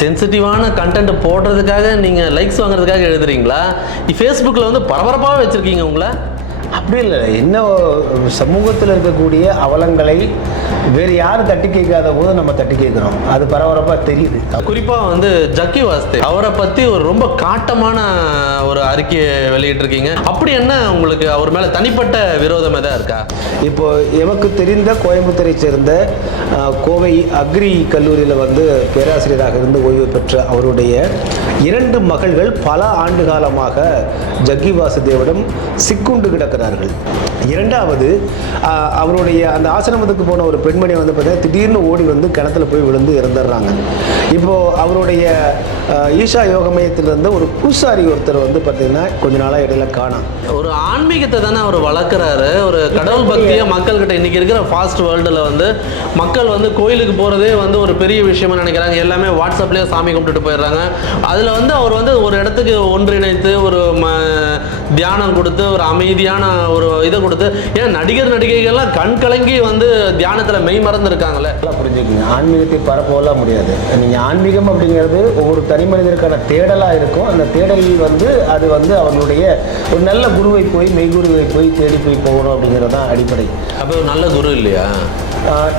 சென்சிட்டிவான கண்டென்ட் போடுறதுக்காக நீங்கள் லைக்ஸ் வாங்குறதுக்காக எழுதுறீங்களா? ஃபேஸ்புக்கில் வந்து பரபரப்பாக வச்சுருக்கீங்க உங்களை. அப்படி இல்லை. என்ன சமூகத்தில் இருக்கக்கூடிய அவலங்களை வேறு யாரும் தட்டி கேட்காத போது நம்ம தட்டி கேட்குறோம். அது பரபரப்பாக தெரியுது. குறிப்பாக வந்து ஜக்கி வாஸ்தே அவரை பற்றி ஒரு ரொம்ப காட்டமான ஒரு அறிக்கையை வெளியிட்டிருக்கீங்க. அப்படி என்ன உங்களுக்கு அவர் மேலே தனிப்பட்ட விரோதம் எதாவது இருக்கா? இப்போ எமக்கு தெரிந்த கோயம்புத்தூரை சேர்ந்த கோவை அக்ரி கல்லூரியில் வந்து பேராசிரியராக இருந்து ஓய்வு பெற்ற அவருடைய இரண்டு மகள்கள் பல ஆண்டு காலமாக ஜக்கி வாசுதேவிடம் சிக்குண்டு இருக்கிறார்கள் இரண்டாவது அவருடைய அந்த ஆசிரமத்துக்கு போன ஒரு பெண்மணி வந்து பார்த்தீங்கன்னா திடீர்னு ஓடி வந்து கிணத்துல போய் விழுந்து இறந்துடுறாங்க. இப்போ அவருடைய ஈஷா யோக மையத்திலிருந்து ஒரு பூசாரி ஒருத்தர் வந்து பார்த்தீங்கன்னா கொஞ்ச நாளாக இடையில காணாம் ஒரு ஆன்மீகத்தை தானே அவர் வளர்க்குறாரு. ஒரு கடவுள் பக்தியாக மக்கள்கிட்ட இன்னைக்கு இருக்கிற ஃபாஸ்ட் வேர்ல்டில் வந்து மக்கள் வந்து கோயிலுக்கு போகிறதே வந்து ஒரு பெரிய விஷயமா நினைக்கிறாங்க. எல்லாமே வாட்ஸ்அப்லேயே சாமி கும்பிட்டுட்டு போயிடுறாங்க. அதில் வந்து அவர் வந்து ஒரு இடத்துக்கு ஒன்றிணைத்து ஒரு தியானம் கொடுத்து ஒரு அமைதியான ஒரு இதை கொடுத்து ஏன் நடிகர் நடிகைகள்லாம் கண் கலங்கி வந்து தியானத்தில் மெய் மறந்து இருக்காங்களே நல்லா புரிஞ்சுக்கங்க. ஆன்மீகத்தை பரப்பலாம் முடியாது. நீங்கள் ஆன்மீகம் அப்படிங்கிறது ஒவ்வொரு தனி மனிதருக்கான தேடலாக இருக்கும். அந்த தேடலில் வந்து அது வந்து அவர்களுடைய ஒரு நல்ல குருவை போய் மெய்குருவை போய் தேடி போய் போகணும் அப்படிங்கிறது தான் அடிப்படை. அப்போ ஒரு நல்ல குரு இல்லையா?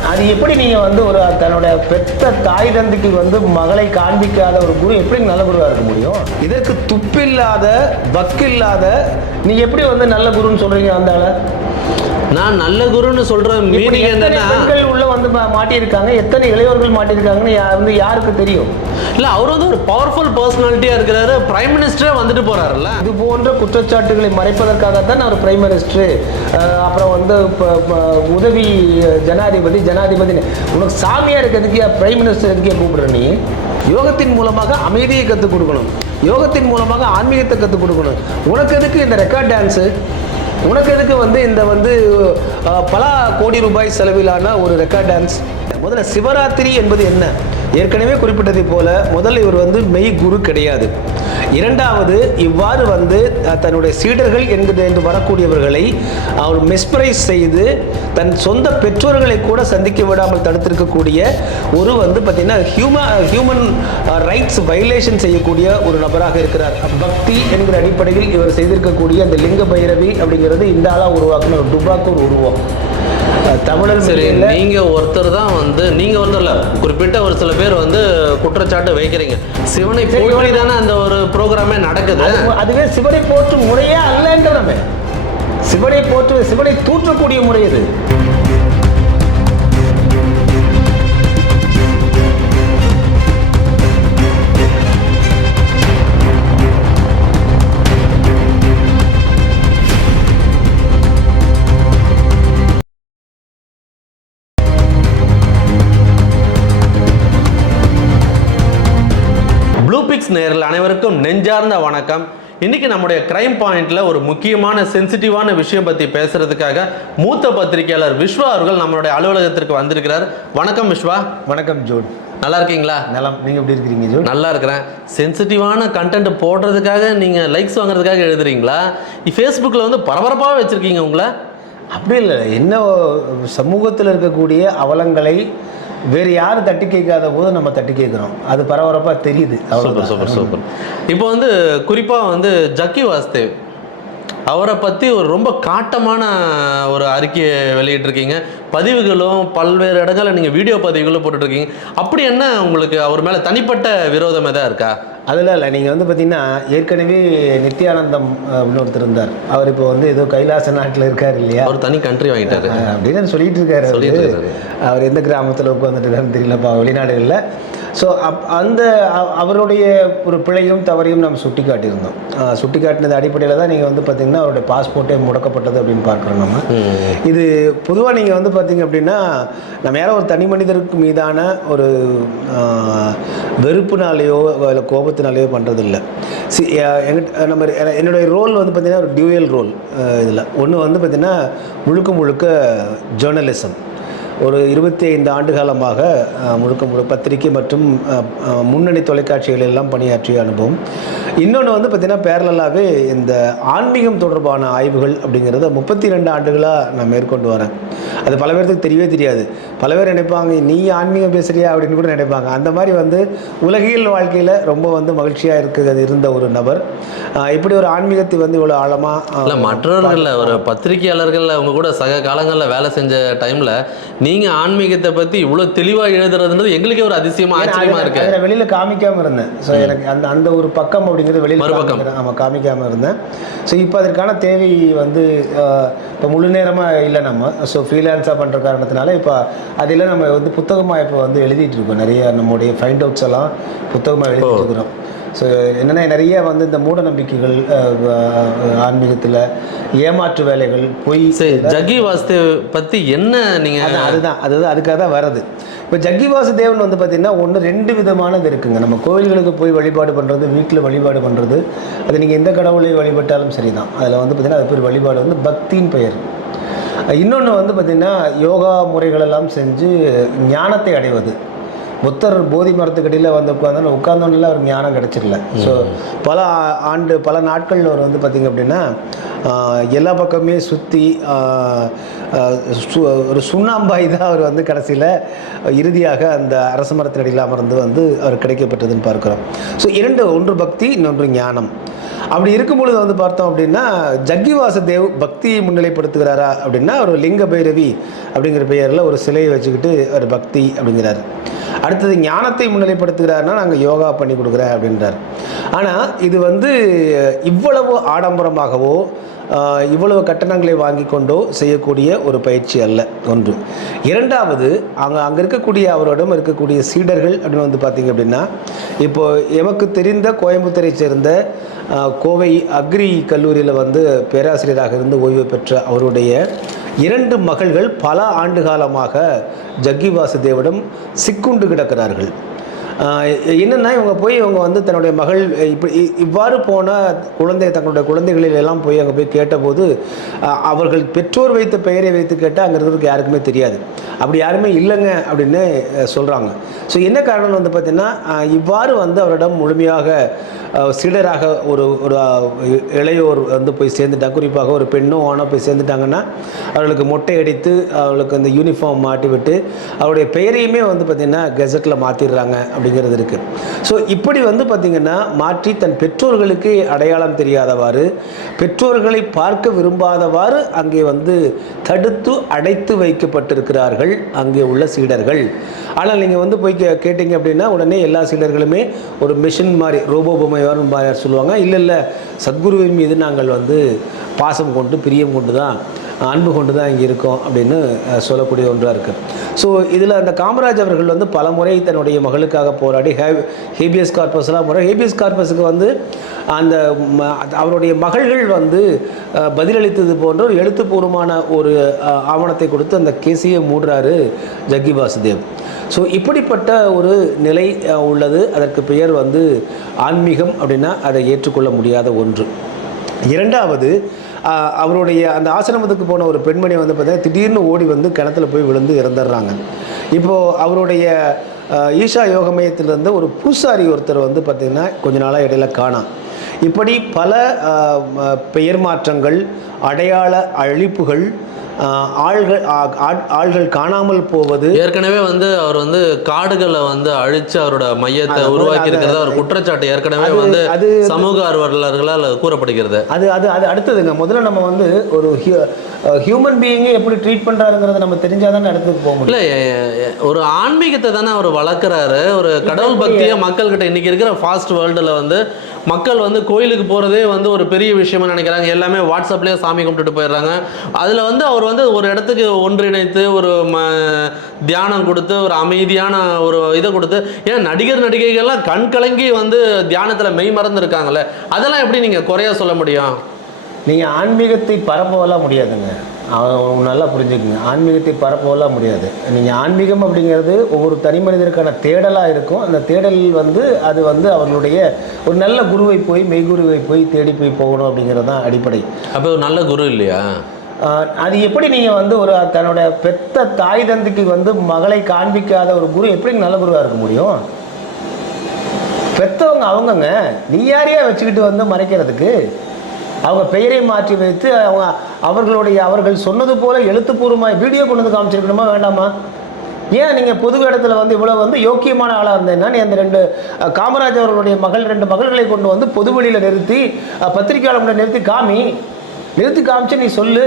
அது எப்படி நீங்கள் வந்து ஒரு தன்னோட பெத்த தாய் தந்தைக்கு வந்து மகளை காண்பிக்காத ஒரு குரு எப்படி நல்ல குருவாக இருக்க முடியும்? இதற்கு துப்பில்லாத வக்கில்லாத நீங்கள் எப்படி வந்து நல்ல குருன்னு சொல்கிறீங்க அந்த நான் நல்ல குருன்னு சொல்ற மீனிங் என்னன்னா பெண்கள் உள்ள வந்து மாட்டியிருக்காங்க? எத்தனை இளையோர்கள் மாட்டியிருக்காங்கன்னு வந்து யாருக்கு தெரியும்? இல்ல அவர் வந்து ஒரு பவர்ஃபுல் பர்சனாலிட்டியா இருக்கிறாரு. பிரைம் மினிஸ்டரே வந்துட்டு போறாருல்ல. இது போன்ற குற்றச்சாட்டுகளை மறைப்பதற்காகத்தான் அவர் பிரைம் மினிஸ்டர் அப்புறம் வந்து உதவி ஜனாதிபதி ஜனாதிபதி உனக்கு சாமியாருக்கு எதுக்கியா பிரைம் மினிஸ்டர் எதுக்கியா கூப்பிடுற நீ? யோகத்தின் மூலமாக அமைதியை கற்றுக் கொடுக்கணும். யோகத்தின் மூலமாக ஆன்மீகத்தை கற்றுக் கொடுக்கணும். உனக்கு எதுக்கு இந்த ரெக்கார்ட் டான்ஸு உனக்கு எதுக்கு வந்து இந்த வந்து பல கோடி ரூபாய் செலவிலான ஒரு ரெக்கார்ட் டான்ஸ் முதல்ல சிவராத்திரி என்பது என்ன? ஏற்கனவே குறிப்பிட்டதை போல முதல் இவர் வந்து மெய் குரு கிடையாது. இரண்டாவது இவ்வாறு வந்து தன்னுடைய சீடர்கள் என்கிற என்று வரக்கூடியவர்களை அவர் மெஸ்பரைஸ் செய்து தன் சொந்த பெற்றோர்களை கூட சந்திக்க விடாமல் தடுத்திருக்கக்கூடிய ஒரு வந்து பார்த்தீங்கன்னா ஹியூம ஹியூமன் ரைட்ஸ் வைலேஷன் செய்யக்கூடிய ஒரு நபராக இருக்கிறார். பக்தி என்கிற அடிப்படையில் இவர் செய்திருக்கக்கூடிய அந்த லிங்க பைரவி அப்படிங்கிறது இந்த ஆளாக உருவாக்குன ஒரு டுபாக்கு ஒரு உருவம். தமிழர் சரி நீங்க ஒருத்தர் தான் வந்து நீங்க ஒருத்தர் இல்ல குறிப்பிட்ட ஒரு சில பேர் வந்து குற்றச்சாட்டு வைக்கிறீங்க. சிவனை போற்றி தானே அந்த ஒரு ப்ரோக்ராமே நடக்குது. அது- அதுவே சிவனை போற்றும் முறையே அல்லன்றமே சிவனை போற்று சிவனை தூற்றக்கூடிய முறை இது. பிக்ஸ் நேரில் அனைவருக்கும் நெஞ்சார்ந்த வணக்கம். இன்னைக்கு நம்முடைய கிரைம் பாயிண்ட்ல ஒரு முக்கியமான சென்சிட்டிவான விஷயம் பத்தி பேசுறதுக்காக மூத்த பத்திரிகையாளர் விஸ்வா அவர்கள் நம்மளுடைய அலுவலகத்திற்கு வந்திருக்கிறார். வணக்கம் விஸ்வா. வணக்கம் ஜோட் நல்லா இருக்கீங்களா? நலம். நீங்க எப்படி இருக்கிறீங்க ஜோட் நல்லா இருக்கிறேன். சென்சிட்டிவான கண்டென்ட் போடுறதுக்காக நீங்கள் லைக்ஸ் வாங்குறதுக்காக எழுதுறீங்களா? ஃபேஸ்புக்கில் வந்து பரபரப்பாக வச்சுருக்கீங்க உங்களை. அப்படி இல்லை. என்ன சமூகத்தில் இருக்கக்கூடிய அவலங்களை வேறு யாரும் தட்டி கேட்காத போது நம்ம தட்டி கேட்குறோம். அது பரபரப்பாக தெரியுது. Super super super. இப்போ வந்து குறிப்பாக வந்து ஜக்கி வாஸ்தேவ் அவரை பற்றி ஒரு ரொம்ப காட்டமான ஒரு அறிக்கையை வெளியிட்டிருக்கீங்க. பதிவுகளும் பல்வேறு இடங்களில் நீங்கள் வீடியோ பதிவுகளும் போட்டுட்ருக்கீங்க அப்படி என்ன உங்களுக்கு அவர் மேலே தனிப்பட்ட விரோதம் எதாவது இருக்கா? அதில் இல்லை. நீங்கள் வந்து பார்த்தீங்கன்னா ஏற்கனவே நித்யானந்தம் இன்னொருத்தர் இருந்தார். அவர் இப்போ வந்து ஏதோ கைலாச நாட்டில் இருக்கார் இல்லையா? அவர் தனி கண்ட்ரி வாங்கிட்டாரு. அப்படின்னு சொல்லிட்டு இருக்காரு அவரு. சொல்லிட்டு இருக்காரு. அவர் எந்த கிராமத்தில் உட்காந்துட்டு இருக்காருன்னு தெரியலப்பா வெளிநாடுகளில். ஸோ அப் அந்த அவருடைய ஒரு பிழையும் தவறையும் நாம் சுட்டி காட்டியிருந்தோம் சுட்டி காட்டினது அடிப்படையில் தான் நீங்கள் வந்து பார்த்தீங்கன்னா அவருடைய பாஸ்போர்ட்டே முடக்கப்பட்டது அப்படின்னு பார்க்குறோம் நம்ம. இது பொதுவாக நீங்கள் வந்து பார்த்தீங்க அப்படின்னா நம்ம யாரோ ஒரு தனி மனிதருக்கு மீதான ஒரு வெறுப்புனாலேயோ இல்லை கோபத்தினாலேயோ பண்ணுறதில்ல சி எங்கிட்ட நம்ம என்னுடைய ரோல் வந்து பார்த்திங்கன்னா ஒரு டியூயல் ரோல் இதில். ஒன்று வந்து பார்த்திங்கன்னா முழுக்க முழுக்க ஜேர்னலிசம் ஒரு இருபத்தி ஐந்து ஆண்டு காலமாக முழுக்க முழு பத்திரிகை மற்றும் முன்னணி தொலைக்காட்சிகள் எல்லாம் பணியாற்றிய அனுபவம். இன்னொன்று வந்து பார்த்திங்கன்னா பேரலாகவே இந்த ஆன்மீகம் தொடர்பான ஆய்வுகள் அப்படிங்கிறத முப்பத்தி ரெண்டு ஆண்டுகளாக நான் மேற்கொண்டு வரேன். அது பல பேர்த்துக்கு தெரியவே தெரியாது. பல பேர் நினைப்பாங்க நீ ஆன்மீகம் பேசுறியா? அப்படின்னு கூட நினைப்பாங்க. அந்த மாதிரி வந்து உலகியல் வாழ்க்கையில் ரொம்ப வந்து மகிழ்ச்சியாக இருக்கிறது இருந்த ஒரு நபர். இப்படி ஒரு ஆன்மீகத்தை வந்து இவ்வளோ இல்ல ஆழமாக மற்றவர்கள் ஒரு பத்திரிகையாளர்கள் அவங்க கூட சக காலங்களில் வேலை செஞ்ச டைம்ல நீங்க ஆன்மீகத்தை பத்தி இவ்வளவு தெளிவா எழுதுறதுன்றது எங்களுக்கே ஒரு அதிசயமா ஆச்சரியமா இருக்கு. அதில் வெளியில் காமிக்காம இருந்தேன். ஸோ எனக்கு அந்த அந்த ஒரு பக்கம் அப்படிங்கிறது வெளியில் மறுபக்கம். காமிக்கிறேன். ஆமா காமிக்காம இருந்தேன். ஸோ இப்போ அதற்கான தேவை வந்து இப்போ முழு நேரமாக இல்லை நம்ம. ஸோ ஃப்ரீலான்ஸாக பண்ணுற காரணத்தினால இப்போ அதில் நம்ம வந்து புத்தகமாக இப்போ வந்து எழுதிட்டு இருக்கோம். நிறைய நம்முடைய ஃபைண்ட் அவுட்ஸ் எல்லாம் புத்தகமாக எழுதிட்டு இருக்கிறோம். ஸோ என்னென்னா நிறைய வந்து இந்த மூட நம்பிக்கைகள் ஆன்மீகத்தில் ஏமாற்று வேலைகள் பொய் சரி ஜக்கி வாசுதேவ் பத்தி என்ன நீங்க அதான் அதுதான். அதுதான் அதுக்காக தான் வருது இப்போ ஜக்கி வாசுதேவன் வந்து பார்த்தீங்கன்னா ஒன்று ரெண்டு விதமானது இருக்குங்க. நம்ம கோவில்களுக்கு போய் வழிபாடு பண்ணுறது வீட்டில் வழிபாடு பண்ணுறது அது நீங்கள் எந்த கடவுளை வழிபட்டாலும் சரிதான். அதில் வந்து பார்த்தீங்கன்னா அது பேர் வழிபாடு வந்து பக்தியின் பெயர். இன்னொன்று வந்து பார்த்திங்கன்னா யோகா முறைகளெல்லாம் செஞ்சு ஞானத்தை அடைவது. புத்தர் போதி மரத்துக்கடியில் வந்து உட்காந்து உட்கார்ந்தோன்னே அவர் ஞானம் கிடச்சிடல ஸோ பல ஆண்டு பல நாட்கள் அவர் வந்து பார்த்திங்க அப்படின்னா எல்லா பக்கமே சுற்றி ஒரு சுண்ணாம்பாய் தான் அவர் வந்து கடைசியில் இறுதியாக அந்த அரச மரத்தினடியில் அமர்ந்து வந்து அவர் கிடைக்கப்பட்டதுன்னு பார்க்குறோம். ஸோ இரண்டு ஒன்று பக்தி இன்னொன்று ஞானம். அப்படி இருக்கும் பொழுது வந்து பார்த்தோம் அப்படின்னா ஜக்கி வாசுதேவ் பக்தியை முன்னிலைப்படுத்துகிறாரா அப்படின்னா ஒரு லிங்க பைரவி அப்படிங்கிற பெயரில் ஒரு சிலையை வச்சுக்கிட்டு ஒரு பக்தி அப்படிங்கிறார். அடுத்தது ஞானத்தை முன்னிலைப்படுத்துகிறாருன்னா நாங்கள் யோகா பண்ணி கொடுக்குறேன் அப்படின்றார். ஆனால் இது வந்து இவ்வளவு ஆடம்பரமாகவோ இவ்வளவு கட்டணங்களை வாங்கி கொண்டோ செய்யக்கூடிய ஒரு பயிற்சி அல்ல. ஒன்று. இரண்டாவது அங்கே அங்கே இருக்கக்கூடிய அவரிடம் இருக்கக்கூடிய சீடர்கள் அப்படின்னு வந்து பார்த்தீங்க அப்படின்னா இப்போ எமக்கு தெரிந்த கோயம்புத்தூரை சேர்ந்த கோவை அக்ரி கல்லூரியில் வந்து பேராசிரியராக இருந்து ஓய்வு பெற்ற அவருடைய இரண்டு மகள்கள் பல ஆண்டு காலமாக ஜக்கி வாசுதேவிடம் சிக்குண்டு கிடக்கிறார்கள். என்னென்னா இவங்க போய் இவங்க வந்து தன்னுடைய மகள் இப்படி இ- இவ்வாறு போன குழந்தை தங்களுடைய குழந்தைகளில் எல்லாம் போய் அங்கே போய் கேட்டபோது அவர்கள் பெற்றோர் வைத்த பெயரை வைத்து கேட்டால் அங்கே இருக்கிறதுக்கு யாருக்குமே தெரியாது. அப்படி யாருமே இல்லைங்க அப்படின்னு சொல்கிறாங்க ஸோ என்ன காரணம் வந்து பார்த்திங்கன்னா இவ்வாறு வந்து அவரிடம் முழுமையாக ஆஹ் சீடராக ஒரு ஒரு இளையோர் வந்து போய் சேர்ந்துட்டாங்க. குறிப்பாக ஒரு பெண்ணோ ஆணோ போய் சேர்ந்துட்டாங்கன்னா அவர்களுக்கு மொட்டை அடித்து அவர்களுக்கு அந்த யூனிஃபார்ம் மாட்டி விட்டு அவருடைய பெயரையுமே வந்து பார்த்திங்கன்னா கெசட்டில் மாற்றிடுறாங்க அப்படிங்கிறது இருக்குது ஸோ இப்படி வந்து பார்த்திங்கன்னா மாற்றி தன் பெற்றோர்களுக்கு அடையாளம் தெரியாதவாறு பெற்றோர்களை பார்க்க விரும்பாதவாறு அங்கே வந்து தடுத்து அடைத்து வைக்கப்பட்டிருக்கிறார்கள் அங்கே உள்ள சீடர்கள். ஆனால் நீங்கள் வந்து போய் கே கேட்டிங்க அப்படின்னா உடனே எல்லா சீடர்களுமே ஒரு மிஷின் மாதிரி ரோபோ பொம்மை சொல்லுவாங்க. இல்லை இல்லை சத்குருவின் மீது நாங்கள் வந்து பாசம் கொண்டு பிரியம் கொண்டு தான் அன்பு கொண்டு தான் இங்கே இருக்கோம் அப்படின்னு சொல்லக்கூடிய ஒன்றாக இருக்குது ஸோ இதில் அந்த காமராஜ் அவர்கள் வந்து பல முறை தன்னுடைய மகளுக்காக போராடி ஹேவ் ஹேபியஸ் கார்பஸ்லாம் முறை ஹேபியஸ் கார்பஸுக்கு வந்து அந்த ம- அவருடைய மகள்கள் வந்து பதிலளித்தது போன்ற ஒரு எழுத்துப்பூர்வமான ஒரு ஆவணத்தை கொடுத்து அந்த கேசியை மூடுறாரு ஜக்கி வாசுதேவ். ஸோ இப்படிப்பட்ட ஒரு நிலை உள்ளது. அதற்கு பெயர் வந்து ஆன்மீகம் அப்படின்னா அதை ஏற்றுக்கொள்ள முடியாத ஒன்று. இரண்டாவது அவருடைய அந்த ஆசிரமத்துக்கு போன ஒரு பெண்மணி வந்து பார்த்தீங்கன்னா திடீர்னு ஓடி வந்து கிணத்துல போய் விழுந்து இறந்துடுறாங்க. இப்போது அவருடைய ஈஷா யோக மையத்திலிருந்து ஒரு பூசாரி ஒருத்தர் வந்து பார்த்திங்கன்னா கொஞ்ச நாளாக இடையில காணாம் இப்படி பல பெயர் மாற்றங்கள் அடையாள அழிப்புகள் ஆள்கள் ஆள்கள் காணாமல் போவது. ஏற்கனவே வந்து அவர் வந்து காடுகளை வந்து அழிச்சு அவரோட மையத்தை உருவாக்கி இருக்கிறதா ஒரு குற்றச்சாட்டு ஏற்கனவே வந்து அது- சமூக ஆர்வலர்களால் கூறப்படுகிறது. அது அது அது அடுத்ததுங்க. முதல்ல நம்ம வந்து ஒரு ஹியூமன் பீயிங்கை எப்படி ட்ரீட் பண்ணுறாருங்கிறத நம்ம தெரிஞ்சாதானே அடுத்ததுக்கு போக முடியும். இல்ல ஒரு ஆன்மீகத்தை தானே அவர் வளர்க்குறாரு. ஒரு கடவுள் பக்தியை மக்கள்கிட்ட இன்னைக்கு இருக்கிற ஃபாஸ்ட் வேர்ல்டில் வந்து மக்கள் வந்து கோயிலுக்கு போகிறதே வந்து ஒரு பெரிய விஷயமா நினைக்கிறாங்க. எல்லாமே வாட்ஸ்அப்லேயே சாமி கும்பிட்டுட்டு போயிடுறாங்க. அதில் வந்து அவர் வந்து ஒரு இடத்துக்கு ஒன்றிணைத்து ஒரு ம தியானம் கொடுத்து ஒரு அமைதியான ஒரு இதை கொடுத்து ஏன் நடிகர் நடிகைகள்லாம் கண் கலங்கி வந்து தியானத்தில் மெய் மறந்து இருக்காங்கல்ல அதெல்லாம் எப்படி நீங்கள் குறைய சொல்ல முடியும்? நீங்கள் ஆன்மீகத்தை பரப்பவெல்லாம் முடியாதுங்க. நல்லா புரிஞ்சுக்குங்க. ஆன்மீகத்தை பரப்பவெல்லாம் முடியாது. நீங்கள் ஆன்மீகம் அப்படிங்கிறது ஒவ்வொரு தனி மனிதருக்கான தேடலாக இருக்கும். அந்த தேடல் வந்து அது வந்து அவர்களுடைய ஒரு நல்ல குருவை போய் மெய்குருவை போய் தேடி போய் போகணும் அப்படிங்கிறது தான் அடிப்படை. அப்போ ஒரு நல்ல குரு இல்லையா? அது எப்படி நீங்கள் வந்து ஒரு தன்னோட பெத்த தாய் தந்தைக்கு வந்து மகளை காண்பிக்காத ஒரு குரு எப்படி நல்ல குருவாக இருக்க முடியும்? பெத்தவங்க அவங்கங்க. நீ யாரையா வச்சுக்கிட்டு வந்து மறைக்கிறதுக்கு? அவங்க பெயரை மாற்றி வைத்து அவங்க அவர்களுடைய அவர்கள் சொன்னது போல எழுத்துப்பூர்வமாக வீடியோ கொண்டு வந்து காமிச்சிருக்கணுமா வேண்டாமா? ஏன் நீங்கள் பொது இடத்துல வந்து இவ்வளோ வந்து யோக்கியமான ஆளாக இருந்தேன்னா நீ அந்த ரெண்டு காமராஜ் அவர்களுடைய மகள் ரெண்டு மகள்களை கொண்டு வந்து பொது வழியில் நிறுத்தி பத்திரிகையாளர்களை நிறுத்தி காமி. நிறுத்தி காமிச்சு நீ சொல்லு.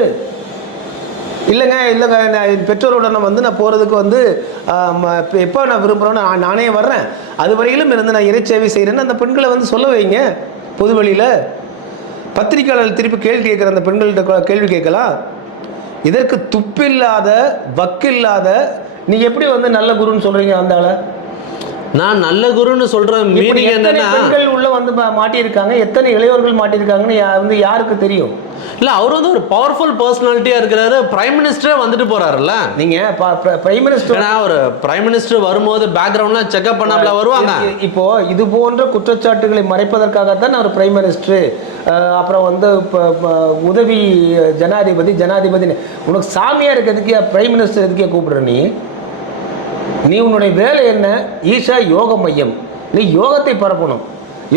இல்லைங்க இல்லைங்க நான் என் பெற்றோரோட வந்து நான் போகிறதுக்கு வந்து எப்போ நான் விரும்புகிறேன்னு நான் நானே வர்றேன். அது வரையிலும் இருந்து நான் இறைச்சேவை செய்கிறேன்னு அந்த பெண்களை வந்து சொல்ல வைங்க பொது வெளியில் திருப்பி கேள்வி கேட்குற அந்த பெண்கள்கிட்ட கூட கேள்வி கேட்கலாம் இதற்கு துப்பில்லாத வக்கில்லாத நீங்கள் எப்படி வந்து நல்ல குருன்னு சொல்கிறீங்க அந்த ஆளை? நான் நல்ல குருன்னு சொல்ற மீனிங் என்னன்னா பெண்கள் உள்ள வந்து மாட்டியிருக்காங்க? எத்தனை இளையோர்கள் மாட்டியிருக்காங்கன்னு வந்து யாருக்கு தெரியும்? இல்ல அவர் வந்து ஒரு பவர்ஃபுல் பர்சனாலிட்டியா இருக்கிறாரு. பிரைம் மினிஸ்டரே வந்துட்டு போறாருல்ல. நீங்க பிரைம் மினிஸ்டர் ஒரு பிரைம் மினிஸ்டர் வரும்போது பேக்ரவுண்ட்லாம் செக்அப் பண்ணாமல வருவாங்க. இப்போ இது போன்ற குற்றச்சாட்டுகளை மறைப்பதற்காகத்தான் அவர் பிரைம் மினிஸ்டர் அப்புறம் வந்து உதவி ஜனாதிபதி ஜனாதிபதி உனக்கு சாமியாருக்கு எதுக்கே பிரைம் மினிஸ்டர் எதுக்கே கூப்பிடுற நீ? நீ உன்னுடைய வேலை என்ன? ஈஷா யோக மையம். நீ யோகத்தை பரப்பணும்.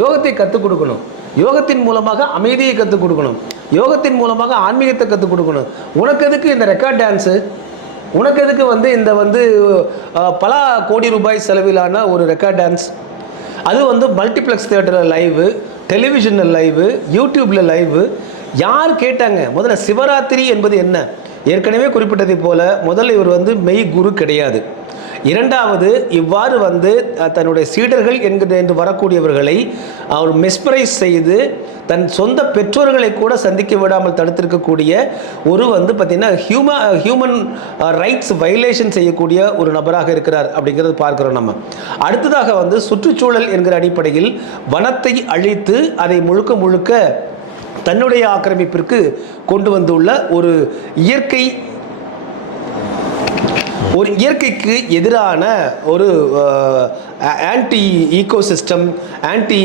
யோகத்தை கற்றுக் கொடுக்கணும். யோகத்தின் மூலமாக அமைதியை கற்றுக் கொடுக்கணும். யோகத்தின் மூலமாக ஆன்மீகத்தை கற்றுக் கொடுக்கணும். உனக்கு எதுக்கு இந்த ரெக்கார்ட் டான்ஸு உனக்கு எதுக்கு வந்து இந்த வந்து பல கோடி ரூபாய் செலவிலான ஒரு ரெக்கார்ட் டான்ஸ் அது வந்து மல்டிப்ளெக்ஸ் தியேட்டரில் லைவு டெலிவிஷனில் லைவு யூடியூப்பில் லைவு யார் கேட்டாங்க? முதல்ல சிவராத்திரி என்பது என்ன? ஏற்கனவே குறிப்பிட்டதை போல முதல்ல இவர் வந்து மெய் குரு கிடையாது. இரண்டாவது இவ்வாறு வந்து தன்னுடைய சீடர்கள் என்கிற என்று வரக்கூடியவர்களை அவர் மெஸ்பரைஸ் செய்து தன் சொந்த பெற்றோர்களை கூட சந்திக்க விடாமல் தடுத்திருக்கக்கூடிய ஒரு வந்து பார்த்திங்கன்னா ஹியூம ஹியூமன் ரைட்ஸ் வயலேஷன் செய்யக்கூடிய ஒரு நபராக இருக்கிறார் அப்படிங்கிறது பார்க்குறோம் நம்ம. அடுத்ததாக வந்து சுற்றுச்சூழல் என்கிற அடிப்படையில் வனத்தை அழித்து அதை முழுக்க முழுக்க தன்னுடைய ஆக்கிரமிப்பிற்கு கொண்டு வந்துள்ள ஒரு இயற்கை ஒரு இயற்கைக்கு எதிரான ஒரு ஆன்டி ஈகோசிஸ்டம் ஆன்டி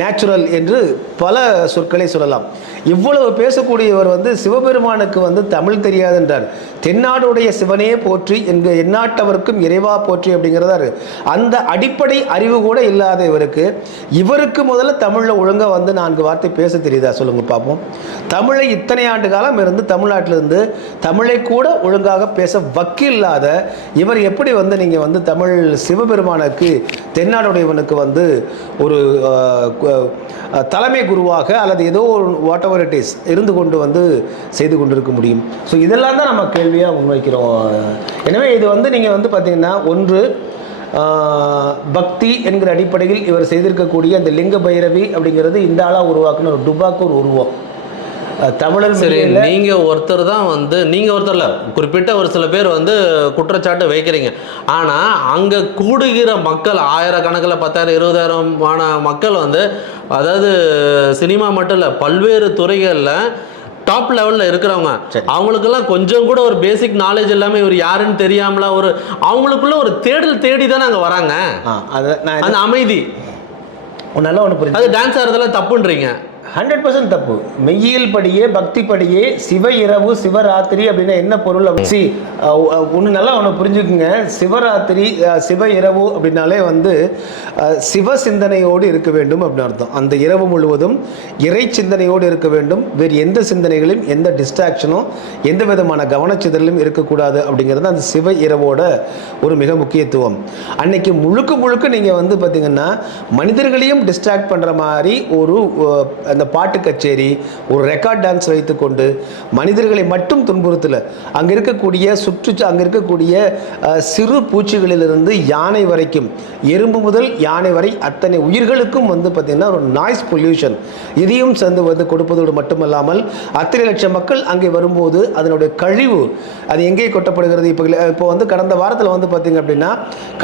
நேச்சுரல் என்று பல சொற்களை சொல்லலாம். இவ்வளவு பேசக்கூடியவர் வந்து சிவபெருமானுக்கு வந்து தமிழ் தெரியாது என்றார் தென்னாடுடைய சிவனே போற்றி என்க எந்நாட்டவருக்கும் இறைவா போற்றி அப்படிங்கிறதாரு. அந்த அடிப்படை அறிவு கூட இல்லாத இவருக்கு இவருக்கு முதல்ல தமிழில் ஒழுங்காக வந்து நான்கு வார்த்தை பேச தெரியுதா சொல்லுங்க பார்ப்போம் தமிழை இத்தனை ஆண்டு காலம் இருந்து தமிழ்நாட்டிலிருந்து தமிழை கூட ஒழுங்காக பேச வக்கில்லாத இவர் எப்படி வந்து நீங்கள் வந்து தமிழ் சிவபெருமானுக்கு தென்னாடுடையவனுக்கு வந்து ஒரு தலைமை குருவாக அல்லது ஏதோ ஒரு வாட் எவர் இட் இஸ் இருந்து கொண்டு வந்து செய்து கொண்டிருக்க முடியும். ஸோ இதெல்லாம் தான் நம்ம கேள்வியாக முன்வைக்கிறோம். எனவே இது வந்து நீங்கள் வந்து பார்த்தீங்கன்னா ஒன்று பக்தி என்கிற அடிப்படையில் இவர் செய்திருக்கக்கூடிய அந்த லிங்க பைரவி அப்படிங்கிறது இந்த ஆளாக உருவாக்குன ஒரு டுபாக்கு ஒரு உருவம். தமிழர் சரி நீங்க ஒருத்தர் தான் வந்து நீங்க ஒருத்தர் இல்ல குறிப்பிட்ட ஒரு சில பேர் வந்து குற்றச்சாட்டு வைக்கிறீங்க. ஆனா அங்க கூடுகிற மக்கள் ஆயிரக்கணக்கில் பத்தாயிரம் இருபதாயிரம் ஆன மக்கள் வந்து அதாவது சினிமா மட்டும் இல்ல பல்வேறு துறைகள்ல டாப் லெவல்ல இருக்கிறவங்க. அவங்களுக்கெல்லாம் கொஞ்சம் கூட ஒரு பேசிக் நாலேஜ் எல்லாமே இவர் யாருன்னு தெரியாமல ஒரு அவங்களுக்குள்ள ஒரு தேடல் தேடி தான் அங்க வராங்க. அந்த அமைதி. நல்லா ஒன்று புரிஞ்சு அது டான்ஸ் ஆடுறதெல்லாம் தப்புன்றீங்க. ஹண்ட்ரட் பர்சன்ட் தப்பு. மெய்யியல் படியே பக்தி படியே சிவ இரவு சிவராத்திரி அப்படின்னா என்ன பொருள் சி ஒன்று நல்லா ஒன்று புரிஞ்சுக்குங்க. சிவராத்திரி சிவ இரவு அப்படின்னாலே வந்து சிவ சிந்தனையோடு இருக்க வேண்டும் அப்படின்னு அர்த்தம். அந்த இரவு முழுவதும் இறை சிந்தனையோடு இருக்க வேண்டும். வேறு எந்த சிந்தனைகளும் எந்த டிஸ்ட்ராக்ஷனும் எந்த விதமான கவனச்சிதலும் இருக்கக்கூடாது அப்படிங்கிறது அந்த சிவ இரவோட ஒரு மிக முக்கியத்துவம். அன்னைக்கு முழுக்க முழுக்க நீங்கள் வந்து பார்த்தீங்கன்னா மனிதர்களையும் டிஸ்ட்ராக்ட் பண்ணுற மாதிரி ஒரு அந்த பாட்டு கச்சேரி ஒரு ரெக்கார்ட் டான்ஸ் வைத்துக்கொண்டு மனிதர்களை மட்டும் துன்புறுத்தல. அங்கே இருக்கக்கூடிய சுற்று அங்கே இருக்கக்கூடிய சிறு பூச்சிகளிலிருந்து யானை வரைக்கும் எறும்பு முதல் யானை வரை அத்தனை உயிர்களுக்கும் வந்து பார்த்திங்கன்னா ஒரு நாய்ஸ் பொல்யூஷன் இதையும் சேர்ந்து வந்து கொடுப்பதோடு மட்டுமல்லாமல் அத்தனை லட்சம் மக்கள் அங்கே வரும்போது அதனுடைய கழிவு அது எங்கே கொட்டப்படுகிறது? இப்போ இப்போ வந்து கடந்த வாரத்தில் வந்து பார்த்தீங்க அப்படின்னா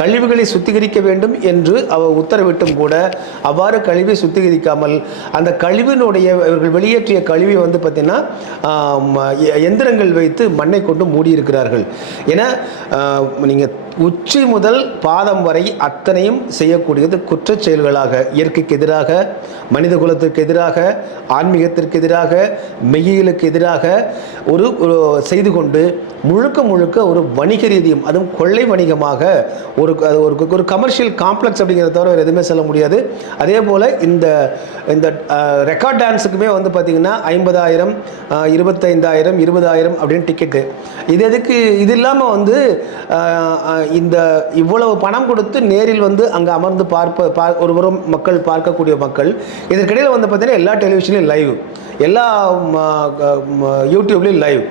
கழிவுகளை சுத்திகரிக்க வேண்டும் என்று அவர் உத்தரவிட்டும் கூட அவ்வாறு கழிவை சுத்திகரிக்காமல் அந்த கழிவு கழிவினுடைய இவர்கள் வெளியேற்றிய கழிவை வந்து பார்த்தீங்கன்னா எந்திரங்கள் வைத்து மண்ணை கொண்டு மூடியிருக்கிறார்கள். ஏன்னா நீங்கள் உச்சி முதல் பாதம் வரை அத்தனையும் செய்யக்கூடியது குற்ற செயல்களாக இயற்கைக்கு எதிராக மனித குலத்திற்கு எதிராக ஆன்மீகத்திற்கு எதிராக மெய்யியலுக்கு எதிராக ஒரு செய்து கொண்டு முழுக்க முழுக்க ஒரு வணிக ரீதியும் அதுவும் கொள்ளை வணிகமாக ஒரு அது ஒரு ஒரு கமர்ஷியல் காம்ப்ளெக்ஸ் அப்படிங்கிறத தவிர வேறு எதுவுமே சொல்ல முடியாது. அதே போல் இந்த இந்த ரெக்கார்ட் டான்ஸுக்குமே வந்து பார்த்திங்கன்னா ஐம்பதாயிரம் இருபத்தைந்தாயிரம் இருபதாயிரம் அப்படின்னு டிக்கெட்டு இது எதுக்கு இது இல்லாமல் வந்து இந்த இவ்வளவு பணம் கொடுத்து நேரில் வந்து அங்கே அமர்ந்து பார்ப்ப பா ஒருவரும் மக்கள் பார்க்கக்கூடிய மக்கள். இதற்கிடையில் வந்து பார்த்தீங்கன்னா எல்லா டெலிவிஷன்லையும் லைவ் எல்லா யூடியூப்லேயும் லைவ்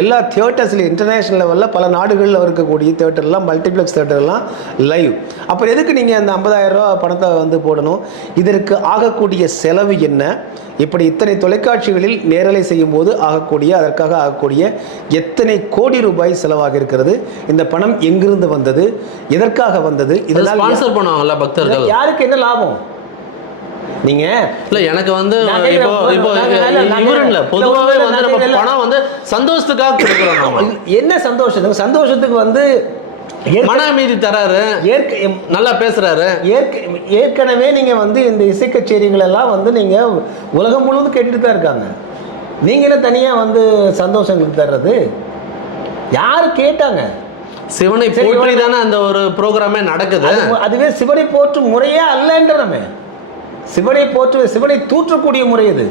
எல்லா தியேட்டர்ஸ்லையும் இன்டர்நேஷ்னல் லெவலில் பல நாடுகளில் இருக்கக்கூடிய தியேட்டர்லாம் மல்டிப்ளெக்ஸ் தியேட்டர்லாம் லைவ் அப்புறம் எதுக்கு நீங்கள் அந்த 50000 ரூபா பணத்தை வந்து போடணும்? இதற்கு ஆகக்கூடிய செலவு என்ன? இப்படி இத்தனை தொலைக்காட்சிகளில் நேரலை செய்யும் போது ஆகக்கூடிய அதற்காக ஆகக்கூடிய எத்தனை கோடி ரூபாய் செலவாக இருக்கிறது? இந்த பணம் எங்கிருந்து வந்தது? எதற்காக வந்தது? இதனால் ஸ்பான்சர் பண்ணுவாங்கல்ல பக்தர்கள். யாருக்கு என்ன லாபம்? நீங்க? இல்ல எனக்கு வந்து இப்போ இப்போ இல்ல. பொதுவாகவே வந்து நம்ம. பணம் வந்து சந்தோஷத்துக்காக கொடுக்குறோம் என்ன சந்தோஷத்துக்கு சந்தோஷத்துக்கு வந்து மன அமைதி தராரு. ஏற்க நல்லா பேசுறாரு. ஏற்க ஏற்கனவே நீங்கள் வந்து இந்த இசை கச்சேரிகள் எல்லாம் வந்து நீங்கள் உலகம் முழுவதும் கேட்டுட்டு தான் இருக்காங்க. நீங்கள் என்ன தனியாக வந்து சந்தோஷங்களுக்கு தர்றது? யார் கேட்டாங்க? சிவனை போற்றி தானே அந்த ஒரு ப்ரோக்ராமே நடக்குது. அது- அதுவே சிவனை போற்றும் முறையே அல்லன்ற நம்ம சிவனை போற்று சிவனை தூற்றக்கூடிய முறை இது.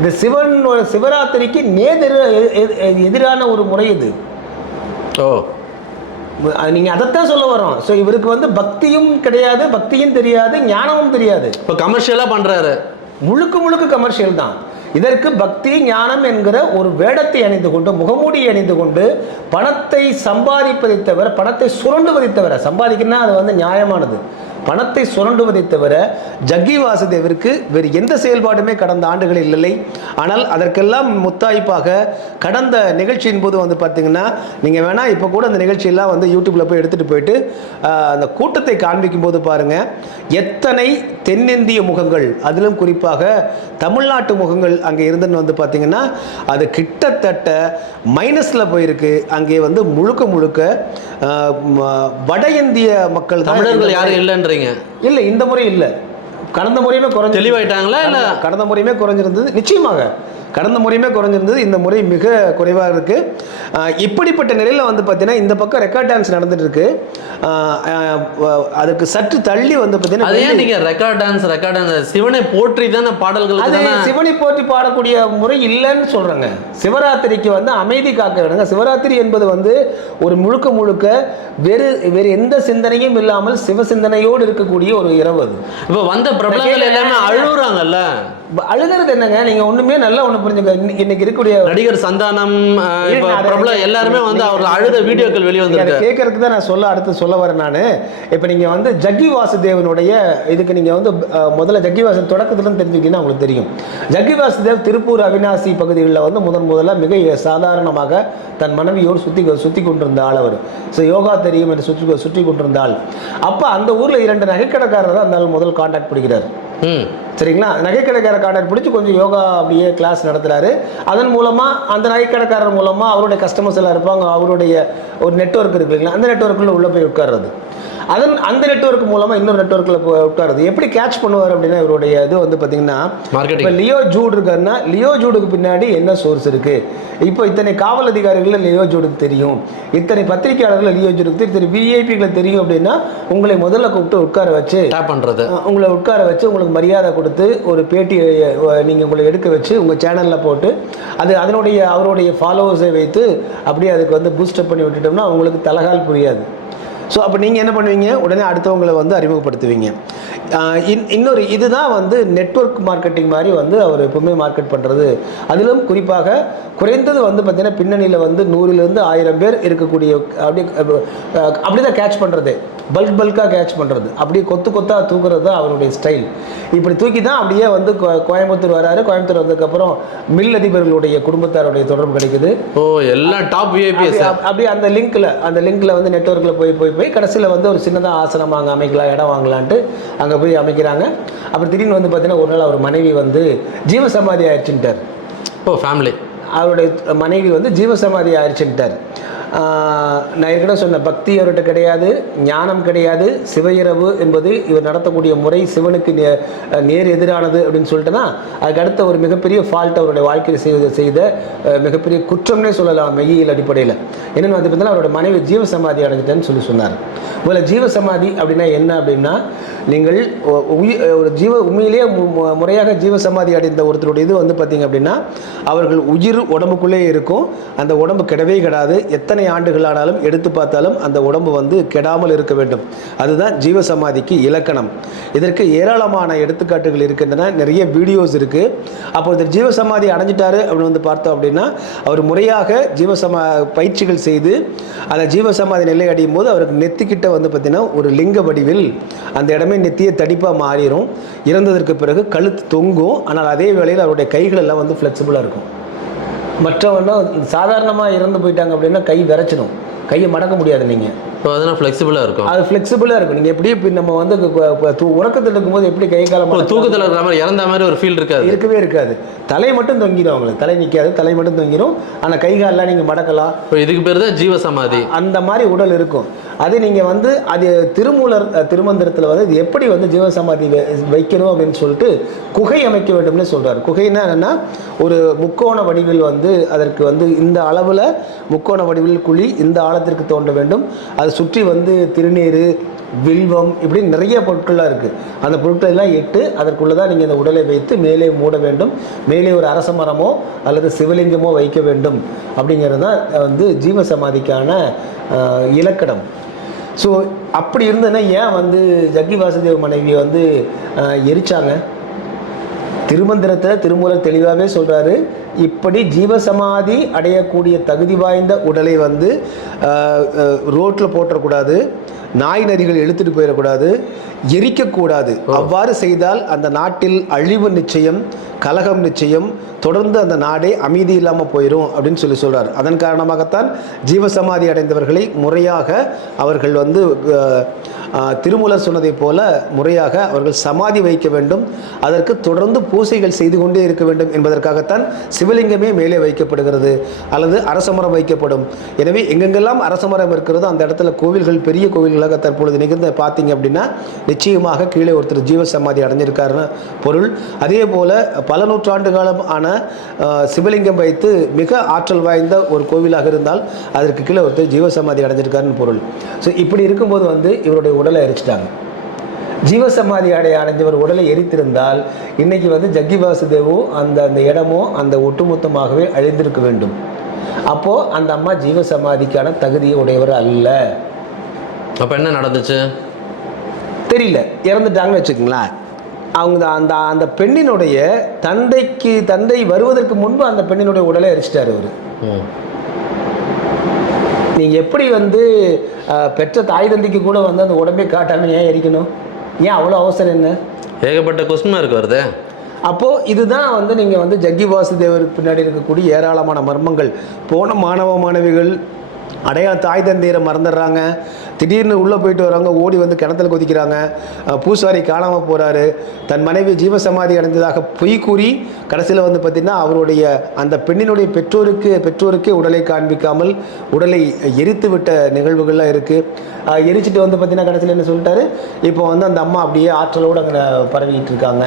இது சிவன் சிவராத்திரிக்கு எ- எதிரான ஒரு முறை இது. ஓ. அது நீங்க அதைத்தான் சொல்ல வரோம் ஸோ இவருக்கு வந்து பக்தியும் கிடையாது பக்தியும் தெரியாது ஞானமும் தெரியாது. இப்போ கமர்ஷியலா பண்றாரு. முழுக்க முழுக்க கமர்ஷியல் தான். இதற்கு பக்தி ஞானம் என்கிற ஒரு வேடத்தை அணிந்து கொண்டு முகமூடி அணிந்து கொண்டு பணத்தை சம்பாதிப்பதை தவிர பணத்தை சுரண்டுவதை தவிர சம்பாதிக்கணும்னா அது வந்து நியாயமானது. பணத்தை சுரண்டுவதை தவிர ஜக்கி வாசுதேவிற்கு வேறு எந்த செயல்பாடுமே கடந்த ஆண்டுகளில் இல்லை. ஆனால் அதற்கெல்லாம் முத்தாய்ப்பாக கடந்த நிகழ்ச்சியின் போது வந்து பார்த்தீங்கன்னா நீங்கள் வேணால் இப்போ கூட அந்த நிகழ்ச்சியெல்லாம் வந்து யூடியூப்பில் போய் எடுத்துகிட்டு போயிட்டு அந்த கூட்டத்தை காண்பிக்கும் போது பாருங்கள் எத்தனை தென்னிந்திய முகங்கள் அதிலும் குறிப்பாக தமிழ்நாட்டு முகங்கள் அங்கே இருந்துன்னு வந்து பார்த்தீங்கன்னா அது கிட்டத்தட்ட மைனஸில் போயிருக்கு. அங்கே வந்து முழுக்க முழுக்க வட இந்திய மக்கள் தமிழர்கள் யாரும் இல்லைன்றீங்க இல்லை இந்த முறை இல்லை. கடந்த முறையுமே குறைஞ்சு தெளிவாயிட்டாங்களா இல்ல? கடந்த- முறையுமே குறைஞ்சிருந்தது. நிச்சயமாக கடந்த முறையுமே குறைஞ்சிருந்தது. இந்த முறை மிக குறைவாக இருக்கு. ஆஹ் இப்படிப்பட்ட நிலையில் வந்து பார்த்தீங்கன்னா இந்த பக்கம் ரெக்கார்ட் டான்ஸ் நடந்துட்டு இருக்கு அதுக்கு சற்று தள்ளி வந்து அது பார்த்தீங்கன்னா நீங்க ரெக்கார்ட் டான்ஸ் ரெக்கார்ட் டான்ஸ் சிவனை போற்றி தானே பாடல்களுக்கு அது சிவனை போற்றி பாடக்கூடிய முறை இல்லைன்னு சொல்றாங்க. சிவராத்திரிக்கு வந்து அமைதி காக்க வேணுங்க. சிவராத்திரி என்பது வந்து ஒரு முழுக்க முழுக்க வேறு வேறு எந்த சிந்தனையும் இல்லாமல் சிவ சிந்தனையோடு இருக்கக்கூடிய ஒரு இரவு அது. இப்போ வந்த பிரபலங்கள் எல்லாமே அழுகுறாங்கல்ல அழுகிறது என்னங்க? நீங்க ஒண்ணுமே நல்லா ஒண்ணு புரிஞ்சுக்க. இன்னி- இன்னைக்கு இருக்கக்கூடிய நடிகர் சந்தானம் பிரபலம் எல்லாருமே வந்து அவர் அழுத வீடியோக்கள் வெளியே வந்திருக்கு. கேட்கறதுக்கு தான் நான் சொல்ல அடுத்து சொல்ல வரேன் நான். இப்போ நீங்க வந்து ஜக்கி வாசுதேவனுடைய இதுக்கு நீங்க வந்து முதல்ல ஜக்கி வாசு தொடக்கத்துல தெரிஞ்சுக்கிட்டீங்கன்னா உங்களுக்கு தெரியும். ஜக்கி வாசுதேவ் திருப்பூர் அவினாசி பகுதிகளில் வந்து முதன் முதல்ல மிக சாதாரணமாக தன் மனைவியோடு சுத்தி சுத்தி கொண்டிருந்த ஆள் அவர். ஸோ யோகா தெரியும் என்று சுற்றி சுற்றி கொண்டிருந்த ஆள். அப்போ அந்த ஊர்ல இரண்டு நகைக்கடைக்காரர் தான் அந்த முதல் காண்டாக்ட் பிடிக்கிறார் சரிங்களா? நகைக்கடைக்கார கான்டாக்ட் பிடிச்சி கொஞ்சம் யோகா அப்படியே கிளாஸ் நடத்துகிறாரு அதன் மூலமாக அந்த நகைக்கடைக்காரர் மூலமாக அவருடைய கஸ்டமர்ஸ் எல்லாம் இருப்பாங்க. அவருடைய ஒரு நெட்வொர்க் இருக்கு இல்லைங்களா? அந்த நெட்ஒர்க்கில் உள்ளே போய் உட்கார்றது. அதன் அந்த நெட்வொர்க் மூலமா இன்னொரு நெட்வொர்க்கில் உட்காருது. எப்படி கேட்ச் பண்ணுவார் அப்படின்னா இவருடைய இது வந்து பார்த்தீங்கன்னா. இப்போ லியோ ஜூட் இருக்காருன்னா லியோ ஜூடுக்கு பின்னாடி என்ன சோர்ஸ் இருக்கு? இப்போ இத்தனை காவல் அதிகாரிகள் லியோ ஜூடுக்கு தெரியும். இத்தனை பத்திரிகையாளர்கள் லியோ ஜூடுக்கு தெரியும். இத்தனை விஐபிகளை தெரியும் அப்படின்னா உங்களை முதல்ல கூப்பிட்டு உட்கார வச்சு டேப் பண்றது. அஹ் உங்களை உட்கார வச்சு உங்களுக்கு மரியாதை கொடுத்து ஒரு பேட்டி நீங்கள் உங்களை எடுக்க வச்சு உங்கள் சேனலில் போட்டு அது அதனுடைய அவருடைய ஃபாலோவர்ஸை வைத்து அப்படியே அதுக்கு வந்து பூஸ்டப் பண்ணி விட்டுட்டோம்னா அவங்களுக்கு தலகால் புரியாது. ஸோ அப்போ நீங்கள் என்ன பண்ணுவீங்க? உடனே அடுத்தவங்களை வந்து அறிமுகப்படுத்துவீங்க. இன்- இன்னொரு இதுதான் வந்து நெட்வொர்க் மார்க்கெட்டிங் மாதிரி வந்து அவர் எப்பவுமே மார்க்கெட் பண்ணுறது அதிலும் குறிப்பாக குறைந்தது வந்து பார்த்தீங்கன்னா பின்னணியில் வந்து நூறிலிருந்து ஆயிரம் பேர் இருக்கக்கூடிய அப்படி அப்படி தான் கேட்ச் பண்ணுறது பல்க் பல்காக கேட்ச் பண்ணுறது அப்படியே கொத்து கொத்தாக தூக்குறது தான் அவருடைய ஸ்டைல் இப்படி தூக்கி தான் அப்படியே வந்து கோயம்புத்தூர் வராரு. கோயம்புத்தூர் வந்ததுக்கப்புறம் மில் அதிபர்களுடைய குடும்பத்தாருடைய தொடர்பு கிடைக்குது. ஓ எல்லாம் டாப் விஐபிஎஸ் அப்படி- அப்படி அந்த லிங்க்ல அந்த லிங்க்ல வந்து நெட்வொர்க்கில் போய் போய் போய் கடைசியில் வந்து ஒரு சின்னதாக ஆசனம் அங்கே அமைக்கலாம் இடம் வாங்கலான்ட்டு அங்கே போய் அமைக்கிறாங்க. அப்புறம் திடீர்னு வந்து பார்த்தீங்கன்னா ஒரு நாள் அவர் மனைவி வந்து ஜீவசமாதி ஆயிடுச்சுட்டார் ஓ ஃபேமிலி அவருடைய மனைவி வந்து ஜீவசமாதி ஆயிடுச்சுட்டார் நான் ஏற்கனவே சொன்ன பக்தி அவர்கிட்ட கிடையாது ஞானம் கிடையாது சிவையிரவு என்பது இவர் நடத்தக்கூடிய முறை சிவனுக்கு நே- நேர் எதிரானது அப்படின்னு சொல்லிட்டுனா அதுக்கு அடுத்த ஒரு மிகப்பெரிய ஃபால்ட் அவருடைய வாழ்க்கையில் செய்த செய்த மிகப்பெரிய குற்றம்னே சொல்லலாம் மெய்யியல் அடிப்படையில். என்னென்னு வந்து பார்த்தீங்கன்னா அவரோட மனைவி ஜீவசமாதி அடைஞ்சிட்டேன்னு சொல்லி சொன்னார். முதல்ல ஜீவசமாதி அப்படின்னா என்ன அப்படின்னா நீங்கள் உயிர் ஒரு ஜீவ உண்மையிலேயே முறையாக ஜீவசமாதி அடைந்த ஒருத்தருடைய இது வந்து பார்த்தீங்க அப்படின்னா அவர்கள் உயிர் உடம்புக்குள்ளே இருக்கும் அந்த உடம்பு கெடவே கிடாது எத்தனை ஆண்டுகள் ஆனாலும் எடுத்து பார்த்தாலும் அந்த உடம்பு வந்து கெடாமல் இருக்க வேண்டும். அதுதான் ஜீவசமாதிக்கு இலக்கணம். இதற்கு ஏராளமான எடுத்துக்காட்டுகள் இருக்கின்றன. நிறைய வீடியோஸ் இருக்குது அப்போ இந்த ஜீவசமாதி அடைஞ்சிட்டாரு அப்படின்னு வந்து பார்த்தோம் அப்படின்னா அவர் முறையாக ஜீவசமா பயிற்சிகள் செய்து அந்த ஜீவசமாதி நிலை அடையும் போது அவருக்கு நெத்திக்கிட்ட வந்து பார்த்தீங்கன்னா ஒரு லிங்க வடிவில் அந்த இடமே நெத்திய தடிப்பாக மாறிடும் இறந்ததற்கு பிறகு கழுத்து தொங்கும். ஆனால் அதே வேளையில் அவருடைய கைகள் எல்லாம் வந்து ஃப்ளெக்சிபிளாக இருக்கும். மற்றவன்னா சாதாரணமாக இறந்து போயிட்டாங்க அப்படின்னா கை விரைச்சிடும். கையை மடக்க முடியாது நீங்கள் இப்போ அதெல்லாம் ஃப்ளெக்சிபிளாக இருக்கும். அது ஃப்ளெக்சிபிளாக இருக்கும். நீங்கள் எப்படி இப்ப நம்ம வந்து கு- உறக்கத்தில் இருக்கும்போது எப்படி கை காலம் தூக்கத்தில் இருக்கிற மாதிரி இறந்த மாதிரி ஒரு ஃபீல் இருக்காது. இருக்கவே இருக்காது. தலை மட்டும் தொங்கிடும் அவங்களுக்கு. தலை நிற்காது தலை மட்டும் தொங்கிடும் ஆனால் கை காலெல்லாம் நீங்கள் மடக்கலாம். இப்போ இதுக்கு பேர் தான் ஜீவசமாதி. அந்த மாதிரி உடல் இருக்கும். அது நீங்கள் வந்து அது திருமூலர் திருமந்திரத்தில் வந்து இது எப்படி வந்து ஜீவசமாதி வை- வைக்கணும் அப்படின்னு சொல்லிட்டு குகை அமைக்க வேண்டும்னு சொல்கிறார் குகைன்னா என்னென்னா ஒரு முக்கோண வடிவில் வந்து அதற்கு வந்து இந்த அளவில் முக்கோண வடிவில் குழி இந்த ஆழத்திற்கு தோண்ட வேண்டும். அதை சுற்றி வந்து திருநீர் வில்வம் இப்படி நிறைய பொருட்கள்லாம் இருக்குது அந்த பொருட்கள் எல்லாம் இட்டு அதற்குள்ளே தான் நீங்கள் இந்த உடலை வைத்து மேலே மூட வேண்டும். மேலே ஒரு அரச மரமோ அல்லது சிவலிங்கமோ வைக்க வேண்டும். அப்படிங்கிறது தான் வந்து ஜீவசமாதிக்கான இலக்கணம். ஸோ அப்படி இருந்ததுன்னா ஏன் வந்து ஜக்கி வாசுதேவ் மனைவியை வந்து எரிச்சாங்க? திருமந்திரத்தில் திருமூலர் தெளிவாகவே சொல்கிறாரு இப்படி ஜீவசமாதி அடையக்கூடிய தகுதி வாய்ந்த உடலை வந்து ரோட்டில் போட்டக்கூடாது நாய் நரிகள் இழுத்துட்டு போயிடக்கூடாது எரிக்கக்கூடாது. அவ்வாறு செய்தால் அந்த நாட்டில் அழிவு நிச்சயம் கலகம் நிச்சயம் தொடர்ந்து அந்த நாடே அமைதி இல்லாமல் போயிடும் அப்படின்னு சொல்லி சொல்றார். அதன் காரணமாகத்தான் ஜீவசமாதி அடைந்தவர்களை முறையாக அவர்கள் வந்து திருமூலர் சொன்னதைப் போல முறையாக அவர்கள் சமாதி வைக்க வேண்டும். அதற்கு தொடர்ந்து பூசைகள் செய்து கொண்டே இருக்க வேண்டும் என்பதற்காகத்தான் சிவலிங்கமே மேலே வைக்கப்படுகிறது அல்லது அரசமரம் வைக்கப்படும். எனவே எங்கெங்கெல்லாம் அரசமரம் இருக்கிறதோ அந்த இடத்துல கோவில்கள் பெரிய கோவில்களாக தற்பொழுது நிகழ்ந்த பார்த்தீங்க அப்படின்னா நிச்சயமாக கீழே ஒருத்தர் ஜீவசமாதி அடைஞ்சிருக்காருன்னு பொருள். அதே போல் பல நூற்றாண்டு காலம் ஆன சிவலிங்கம் வைத்து மிக ஆற்றல் வாய்ந்த ஒரு கோவிலாக இருந்தால் அதற்கு கீழே ஒருத்தர் ஜீவசமாதி அடைஞ்சிருக்காருன்னு பொருள். ஸோ இப்படி இருக்கும்போது வந்து இவருடைய உடலை எரிச்சிட்டாங்க. ஜீவசமாதி அடைய அடைஞ்சவர் உடலை எரித்திருந்தால் இன்னைக்கு வந்து ஜக்கி வாசுதேவும் அந்த அந்த இடமும் அந்த ஒட்டுமொத்தமாகவே அழிந்திருக்க வேண்டும். அப்போது அந்த அம்மா ஜீவசமாதிக்கான தகுதியை உடையவர் அல்ல. அப்போ என்ன நடந்துச்சு? தெரியல. இறந்துட்டாங்கன்னு வச்சுக்கோங்களேன். அவங்க அந்த அந்த பெண்ணினுடைய தந்தைக்கு தந்தை வருவதற்கு முன்பு அந்த பெண்ணினுடைய உடலை எரிச்சிட்டாரு அவர். நீங்கள் எப்படி வந்து பெற்ற தாய் தந்தைக்கு கூட வந்து அந்த உடம்பை காட்டாம ஏன் எரிக்கணும்? ஏன் அவ்வளோ அவசரம் என்ன? ஏகப்பட்ட கொஸ்டின் மார்க் வருது. அப்போது இதுதான் வந்து நீங்கள் வந்து ஜக்கி வாசுதேவர் பின்னாடி இருக்கக்கூடிய ஏராளமான மர்மங்கள். போன மாணவ மாணவிகள் அடையா தாய் தந்தையரை மறந்துடுறாங்க. திடீர்னு உள்ளே போயிட்டு வராங்க ஓடி வந்து கிணத்துல கொதிக்கிறாங்க. பூசாரி காணாமல் போகிறாரு தன் மனைவி ஜீவசமாதி அடைந்ததாக பொய் கூறி கடைசியில் வந்து பார்த்திங்கன்னா அவருடைய அந்த பெண்ணினுடைய பெற்றோருக்கு பெற்றோருக்கே உடலை காண்பிக்காமல் உடலை எரித்து விட்ட நிகழ்வுகள்லாம் இருக்குது எரிச்சிட்டு வந்து பார்த்தீங்கன்னா கடைசியில் என்ன சொல்லிட்டாரு? இப்போ வந்து அந்த அம்மா அப்படியே ஆற்றலோடு அங்கே பரவிக்கிட்டு இருக்காங்க.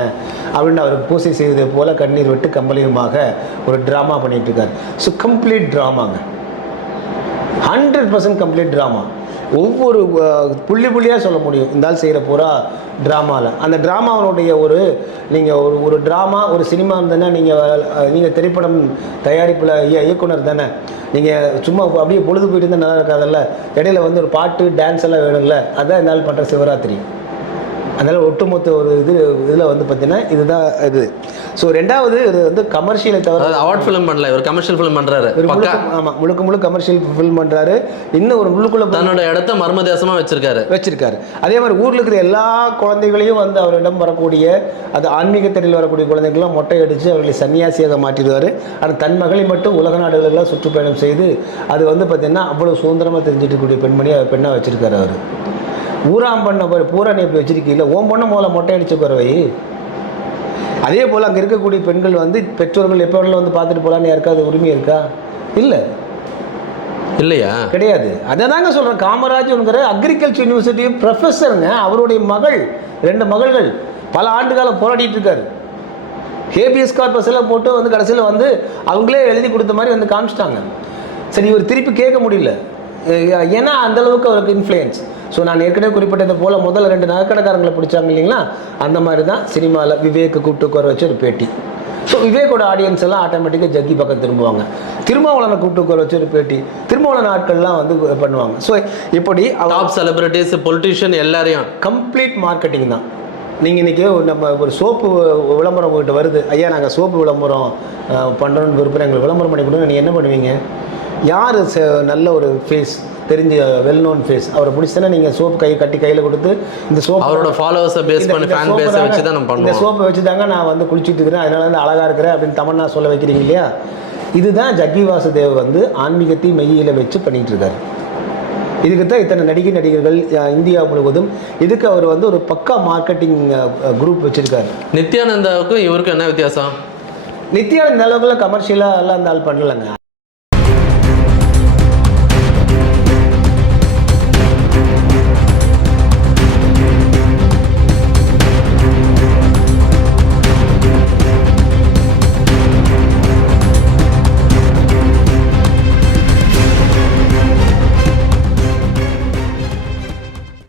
அப்படின்னு அவர் பூசை செய்தது போல் கண்ணீர் விட்டு கம்பளியுமாக ஒரு ட்ராமா பண்ணிகிட்டு இருக்கார். ஸோ கம்ப்ளீட் ட்ராமாங்க ஹண்ட்ரட் பர்சன்ட் கம்ப்ளீட் ட்ராமா ஒவ்வொரு புள்ளி புள்ளியாக சொல்ல முடியும். இந்த ஆள் செய்கிற பூரா ட்ராமாவில் அந்த ட்ராமாவனுடைய ஒரு நீங்கள் ஒரு ஒரு ட்ராமா ஒரு சினிமா இருந்ததுன்னா நீங்கள் நீங்கள் திரைப்படம் தயாரிப்பில் இயக்குனர் தானே. நீங்கள் சும்மா அப்படியே பொழுது போயிட்டு இருந்தால் நல்லா இருக்காதல்ல. இடையில வந்து ஒரு பாட்டு டான்ஸ் எல்லாம் வேணும்ல. அதான் இந்த ஆள் பண்ணுற சிவராத்திரி. அதனால் ஒட்டுமொத்த ஒரு இது இதில் வந்து பார்த்தீங்கன்னா இதுதான் இது. ஸோ ரெண்டாவது இது வந்து கமர்ஷியலை தவிர அவார்ட் ஃபிலிம் பண்ணல இவர் கமர்ஷியல் ஃபிலிம் ஒரு முழுக்க ஆமாம் முழுக்க முழுக்க கமர்ஷியல் ஃபில்ம் பண்ணுறாரு இன்னும் ஒரு உள்ளுக்குள்ளே தன்னோட இடத்த மர்ம தேசமா வச்சிருக்காரு. வச்சிருக்காரு. அதே மாதிரி ஊரில் இருக்கிற எல்லா குழந்தைகளையும் வந்து அவரிடம் வரக்கூடிய அது ஆன்மீக தெரியல வரக்கூடிய குழந்தைகள்லாம் மொட்டை அடித்து அவர்களை சன்னியாசியாக மாற்றிடுவார். ஆனால் தன் மகளை மட்டும் உலக நாடுகளெல்லாம் சுற்றுப்பயணம் செய்து அது வந்து பார்த்திங்கன்னா அவ்வளோ சுதந்திரமாக தெரிஞ்சுட்டு இருக்கக்கூடிய பெண்மணி பெண்ணாக வச்சிருக்காரு அவர். ஊராம் பண்ண பாரு பூராணி எப்படி வச்சிருக்கீங்களா ஓம் பொண்ணை முதல்ல மொட்டை அடிச்ச குறவை அதே போல் அங்கே இருக்கக்கூடிய பெண்கள் வந்து பெற்றோர்கள் எப்போ வேணாலும் வந்து பார்த்துட்டு போகலான்னு யாருக்காவது உரிமை இருக்கா? இல்லை. இல்லையா? கிடையாது. அதை தாங்க சொல்கிறேன் காமராஜ்ங்கிற அக்ரிகல்ச்சர் யூனிவர்சிட்டி ப்ரொஃபஸருங்க அவருடைய மகள் ரெண்டு மகள்கள் பல ஆண்டு காலம் போராடிட்டு இருக்காரு. ஹேபியஸ் கார்பஸ் எல்லாம் போட்டு வந்து கடைசியில் வந்து அவங்களே எழுதி கொடுத்த மாதிரி வந்து காமிச்சிட்டாங்க. சரி இவர் திருப்பி கேட்க முடியல. ஏன்னா அந்த அளவுக்கு அவருக்கு இன்ஃப்ளூயன்ஸ் ஸோ நான் ஏற்கனவே குறிப்பிட்டது போல் முதல்ல ரெண்டு நகைக்கடைக்காரங்களை பிடிச்சாங்க இல்லைங்களா? அந்த மாதிரி தான் சினிமாவில் விவேக்கு கூப்பிட்டு உட்கார வச்சு ஒரு பேட்டி. ஸோ விவேக்கோட ஆடியன்ஸ் எல்லாம் ஆட்டோமேட்டிக்காக ஜக்கி பக்கம் திரும்புவாங்க. திருமாவளவனை கூப்பிட்டு உட்கார வச்சு ஒரு பேட்டி. திருமாவளவன் ஆட்கள்லாம் வந்து பண்ணுவாங்க. ஸோ இப்படி டாப் செலிபிரிட்டிஸ் பொலிட்டிஷியன் எல்லாரையும். கம்ப்ளீட் மார்க்கெட்டிங் தான். நீங்கள் இன்றைக்கி நம்ம ஒரு சோப்பு விளம்பரம் உங்கள்கிட்ட வருது. ஐயா நாங்கள் சோப்பு விளம்பரம் அஹ், பண்ணுறோம்னு விருப்பம் எங்களுக்கு விளம்பரம் பண்ணி கொடுங்க. நீங்கள் என்ன பண்ணுவீங்க? யார் நல்ல ஒரு ஃபேஸ் தெரிஞ்ச வெல் நோன் ஃபேஸ் அவரை பிடிச்சனா நீங்கள் சோப்பு கை கட்டி கையில் கொடுத்து இந்த சோப்பு அவரோட ஃபாலோவர்ஸை பேஸ் பண்ணி ஃபேன் பேஸை வச்சு தான் நம்ம இந்த பண்ணுவோம். சோப்பை வச்சு தாங்க நான் வந்து குளிச்சுட்டு இருக்கிறேன். அதனால வந்து அழகாக இருக்கிறேன் அப்படின்னு தமன்னா சொல்ல வைக்கிறீங்க இல்லையா? இதுதான் ஜக்கி வாசுதேவ் வந்து ஆன்மீகத்தை மெய்யில வச்சு பண்ணிட்டு இருக்காரு. இதுக்கு தான் இத்தனை நடிகை நடிகர்கள் இந்தியா முழுவதும் இதுக்கு அவர் வந்து ஒரு பக்கா மார்க்கெட்டிங் குரூப் வச்சிருக்காரு. நித்யானந்தாவுக்கும் இவருக்கும் என்ன வித்தியாசம்? நித்யா இந்த அளவுக்குலாம் கமர்ஷியலாக எல்லாம் அந்த ஆள் பண்ணலங்க.